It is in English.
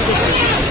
Thank okay. you.